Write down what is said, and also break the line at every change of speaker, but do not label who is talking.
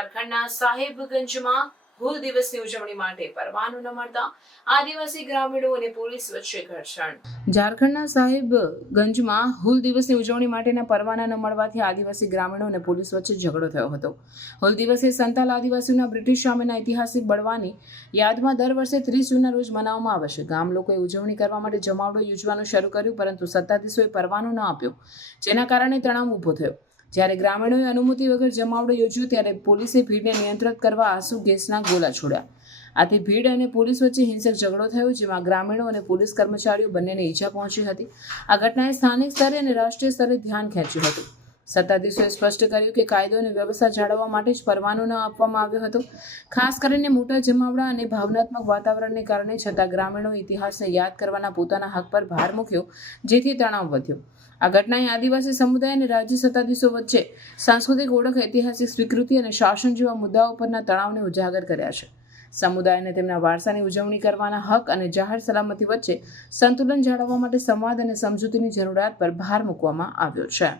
ઝારખંડના સાહેબગંજમાં હૂલ દિવસની ઉજવણી માટે પરવાનો ન મળતા આદિવાસી ગ્રામીણો અને પોલીસ વચ્ચે ઘર્ષણ. ઝારખંડના સાહેબગંજમાં હૂલ દિવસની ઉજવણી માટેના પરવાના ન મળવાથી આદિવાસી ગ્રામીણો અને પોલીસ વચ્ચે ઝઘડો થયો હતો. હૂલ દિવસે સંતાલ આદિવાસીઓના બ્રિટિશ સામેના ઐતિહાસિક બળવાની યાદમાં દર વર્ષે ત્રીસ જૂનના રોજ મનાવવામાં આવે છે. ગામ લોકોએ ઉજવણી કરવા માટે જમાવડો યોજવાનું શરૂ કર્યું, પરંતુ સત્તાધીશોએ પરવાનો ન આપ્યો, જેના કારણે તણાવ ઊભો થયો. જ્યારે ગ્રામીણોએ અનુમતિ વગર જમાવડો યોજ્યો ત્યારે પોલીસે ભીડને નિયંત્રિત કરવા આંસુ ગેસના ગોલા છોડ્યા. આથી ભીડ અને પોલીસ વચ્ચે હિંસક ઝઘડો થયો, જેમાં ગ્રામીણો અને પોલીસ કર્મચારીઓ બંનેને ઈજા પહોંચી હતી. આ ઘટનાએ સ્થાનિક સ્તરે અને રાષ્ટ્રીય સ્તરે ધ્યાન ખેંચ્યું હતું. સત્તાધીશોએ સ્પષ્ટ કર્યું કે કાયદો અને વ્યવસ્થા જાળવવા માટે જ પરવાનો ન આપવામાં આવ્યો હતો. ખાસ કરીને મોટા જમાવડા અને ભાવનાત્મક વાતાવરણને કારણે છતાં ગ્રામીણો ઇતિહાસને યાદ કરવાના પોતાના હક પર ભાર મૂક્યો, જેથી તણાવ વધ્યો. આ ઘટનાએ આદિવાસી સમુદાય અને રાજ્ય સત્તાધીશો વચ્ચે સાંસ્કૃતિક ઓળખ, ઐતિહાસિક સ્વીકૃતિ અને શાસન જેવા મુદ્દાઓ પરના તણાવને ઉજાગર કર્યા છે. સમુદાયને તેમના વારસાની ઉજવણી કરવાના હક અને જાહેર સલામતી વચ્ચે સંતુલન જાળવવા માટે સંવાદ અને સમજૂતીની જરૂરિયાત પર ભાર મૂકવામાં આવ્યો છે.